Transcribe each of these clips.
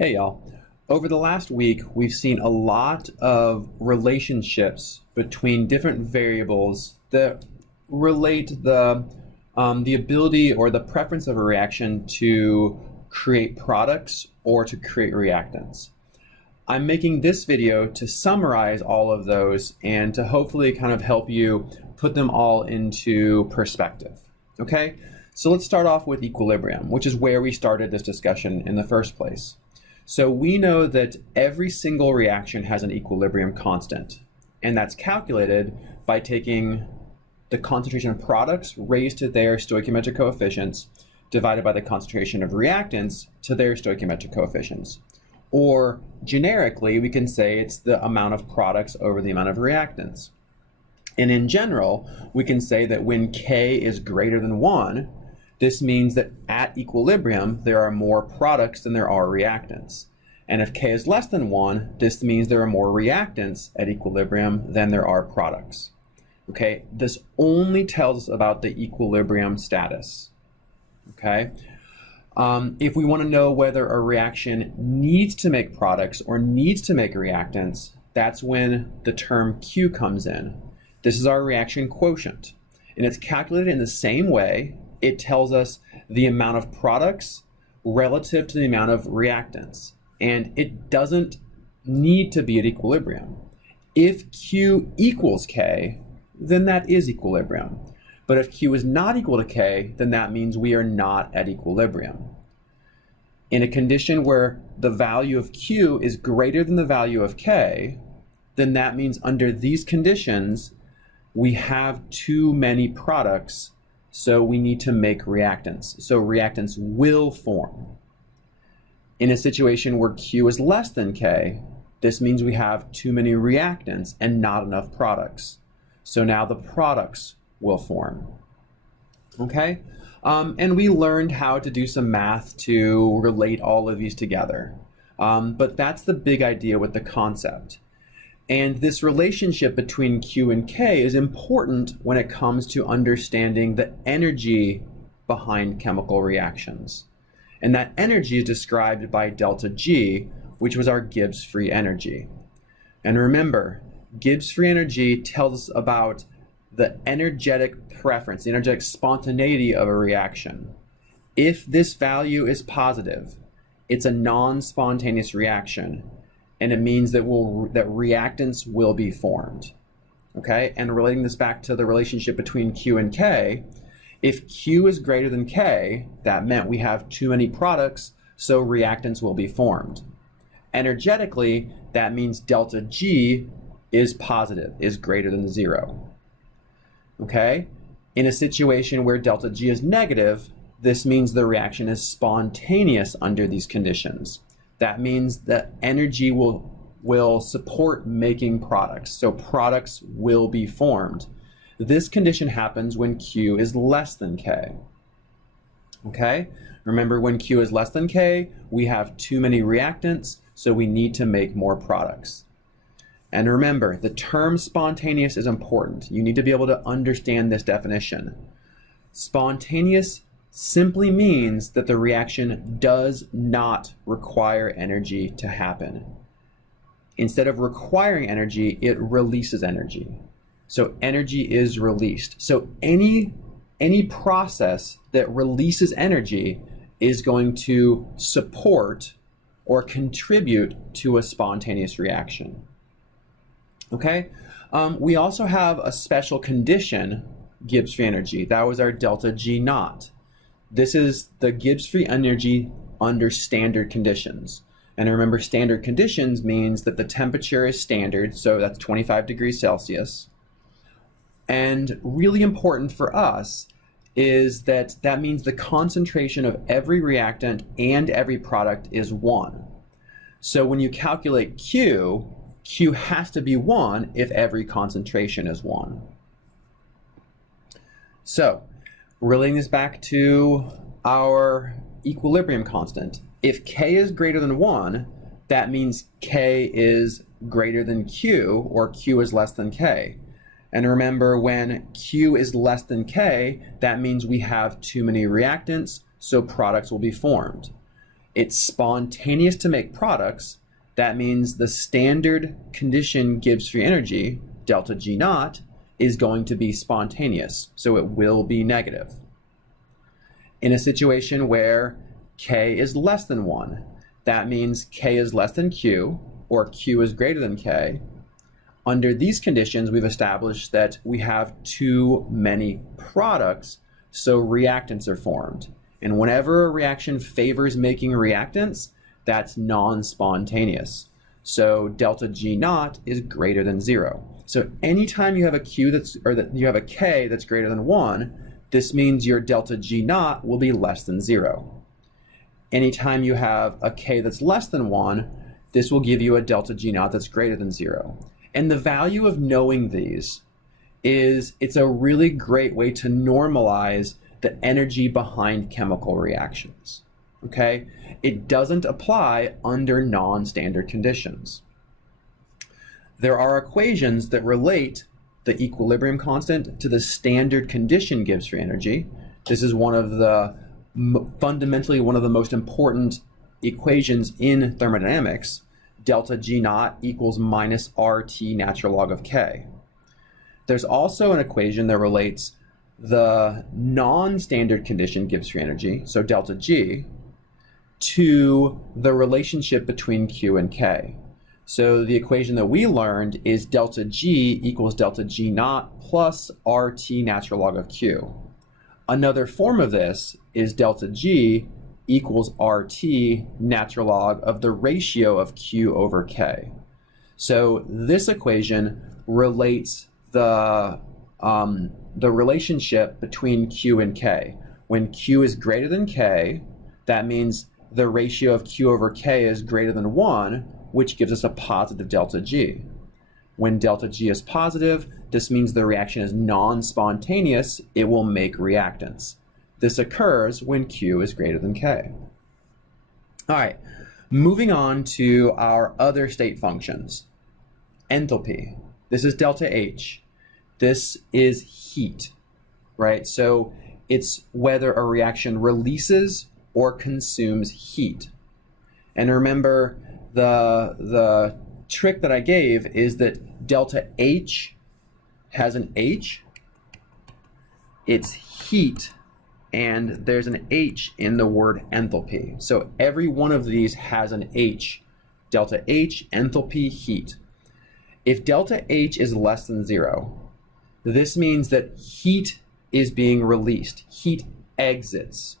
Hey y'all. Over the last week, we've seen a lot of relationships between different variables that relate the ability or the preference of a reaction to create products or to create reactants. I'm making this video to summarize all of those and to hopefully kind of help you put them all into perspective. Okay, so let's start off with equilibrium, which is where we started this discussion in the first place. So we know that every single reaction has an equilibrium constant, and that's calculated by taking the concentration of products raised to their stoichiometric coefficients divided by the concentration of reactants to their stoichiometric coefficients. Or generically, we can say it's the amount of products over the amount of reactants. And in general, we can say that when K is greater than 1, this means that at equilibrium, there are more products than there are reactants. And if K is less than 1, this means there are more reactants at equilibrium than there are products. Okay, this only tells us about the equilibrium status. Okay, if we want to know whether a reaction needs to make products or needs to make reactants, that's when the term Q comes in. This is our reaction quotient, and it's calculated in the same way. It tells us the amount of products relative to the amount of reactants, and it doesn't need to be at equilibrium. If Q equals K, then that is equilibrium. But if Q is not equal to K, then that means we are not at equilibrium. In a condition where the value of Q is greater than the value of K, then that means under these conditions, we have too many products, so we need to make reactants. So reactants will form. In a situation where Q is less than K, this means we have too many reactants and not enough products. So now the products will form. Okay? And we learned how to do some math to relate all of these together. But that's the big idea with the concept. And this relationship between Q and K is important when it comes to understanding the energy behind chemical reactions. And that energy is described by delta G, which was our Gibbs free energy. And remember, Gibbs free energy tells us about the energetic preference, the energetic spontaneity of a reaction. If this value is positive, it's a non-spontaneous reaction, and it means that reactants will be formed. Okay, and relating this back to the relationship between Q and K, if Q is greater than K, that meant we have too many products, so reactants will be formed. Energetically, that means delta G is positive, is greater than 0. Okay, in a situation where delta G is negative, this means the reaction is spontaneous under these conditions. That means that energy will support making products, so products will be formed. This condition happens when Q is less than K. Okay, remember when Q is less than K, we have too many reactants, so we need to make more products. And remember, the term spontaneous is important. You need to be able to understand this definition. Spontaneous simply means that the reaction does not require energy to happen. Instead of requiring energy, it releases energy. So energy is released. So any process that releases energy is going to support or contribute to a spontaneous reaction. Okay, we also have a special condition, Gibbs free energy. That was our delta G naught. This is the Gibbs free energy under standard conditions. And remember, standard conditions means that the temperature is standard, so that's 25 degrees Celsius. And really important for us is that that means the concentration of every reactant and every product is 1. So when you calculate Q has to be 1 if every concentration is 1. So, relating this back to our equilibrium constant, if K is greater than 1, that means K is greater than Q, or Q is less than K. And remember, when Q is less than K, that means we have too many reactants, so products will be formed. It's spontaneous to make products. That means the standard condition gives free energy, delta G naught, is going to be spontaneous, so it will be negative. In a situation where K is less than 1, that means K is less than Q, or Q is greater than K. Under these conditions, we've established that we have too many products, so reactants are formed. And whenever a reaction favors making reactants, that's non-spontaneous. So delta G naught is greater than 0. So anytime you have a you have a K that's greater than 1, this means your delta G naught will be less than 0. Anytime you have a K that's less than 1, this will give you a delta G naught that's greater than 0. And the value of knowing these is it's a really great way to normalize the energy behind chemical reactions, okay? It doesn't apply under non-standard conditions. There are equations that relate the equilibrium constant to the standard condition gives free energy. This is one of the, fundamentally one of the most important equations in thermodynamics. Delta G naught equals minus RT natural log of K. There's also an equation that relates the non-standard condition gives free energy, so delta G, to the relationship between Q and K. So the equation that we learned is delta G equals delta G naught plus RT natural log of Q. Another form of this is delta G equals RT natural log of the ratio of Q over K. So this equation relates the relationship between Q and K. When Q is greater than K, that means the ratio of Q over K is greater than 1, which gives us a positive delta G. When delta G is positive, this means the reaction is non-spontaneous. It will make reactants. This occurs when Q is greater than K. All right, moving on to our other state functions. Enthalpy. This is delta H. This is heat, right? So it's whether a reaction releases or consumes heat. And remember, the trick that I gave is that delta H has an H. It's heat, and there's an H in the word enthalpy. So every one of these has an H. Delta H, enthalpy, heat. If delta H is less than 0, this means that heat is being released. Heat exits.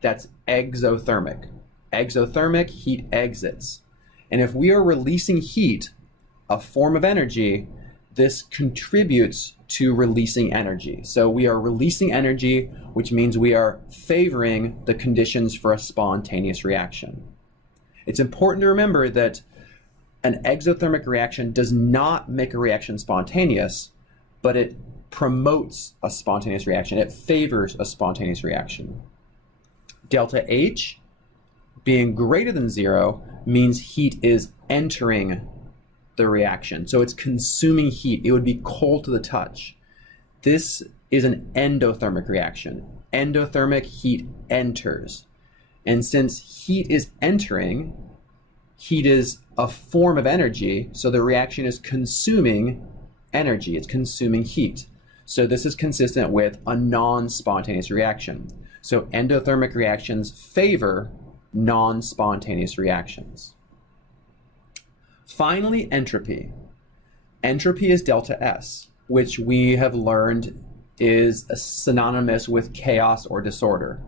That's exothermic. Exothermic, heat exits. And if we are releasing heat, a form of energy, this contributes to releasing energy. So we are releasing energy, which means we are favoring the conditions for a spontaneous reaction. It's important to remember that an exothermic reaction does not make a reaction spontaneous, but it promotes a spontaneous reaction. It favors a spontaneous reaction. Delta H being greater than 0 means heat is entering the reaction. So it's consuming heat. It would be cold to the touch. This is an endothermic reaction. Endothermic, heat enters. And since heat is entering, heat is a form of energy, so the reaction is consuming energy. It's consuming heat. So this is consistent with a non-spontaneous reaction. So endothermic reactions favor non-spontaneous reactions. Finally, entropy. Entropy is delta S, which we have learned is synonymous with chaos or disorder.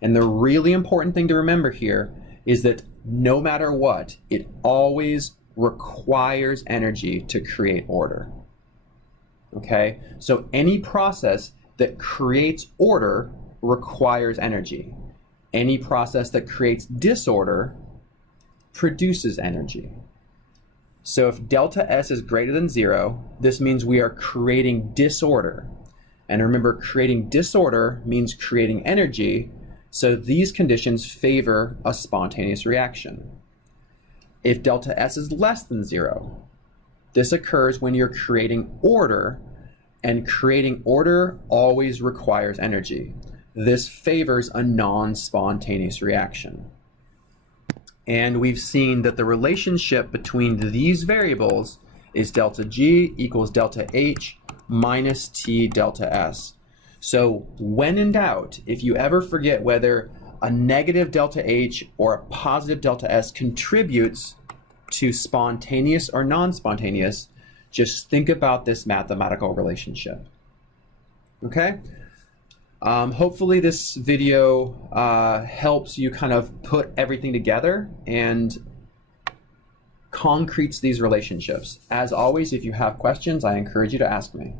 And the really important thing to remember here is that no matter what, it always requires energy to create order. Okay? So any process that creates order requires energy. Any process that creates disorder produces energy. So if delta S is greater than 0, this means we are creating disorder. And remember, creating disorder means creating energy, so these conditions favor a spontaneous reaction. If delta S is less than 0, this occurs when you're creating order, and creating order always requires energy. This favors a non-spontaneous reaction. And we've seen that the relationship between these variables is delta G equals delta H minus T delta S. So when in doubt, if you ever forget whether a negative delta H or a positive delta S contributes to spontaneous or non-spontaneous, just think about this mathematical relationship. Okay? Hopefully this video helps you kind of put everything together and concretes these relationships. As always, if you have questions, I encourage you to ask me.